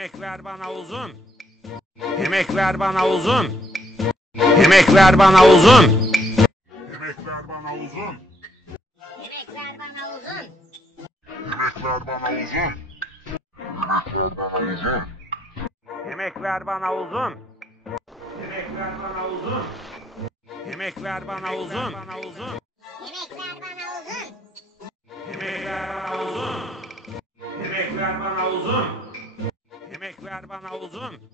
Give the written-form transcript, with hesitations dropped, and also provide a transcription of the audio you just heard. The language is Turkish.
Yemek ver bana uzun. Yemek ver bana uzun. Yemek ver bana uzun. Yemek ver bana uzun. Yemek ver bana uzun. Yemek ver bana uzun. Yemek ver bana uzun. Yemek ver bana uzun. Yemek ver bana uzun. Yemek ver bana uzun. Yemek ver bana uzun. Yemek ver bana uzun. Yemek ver bana uzun.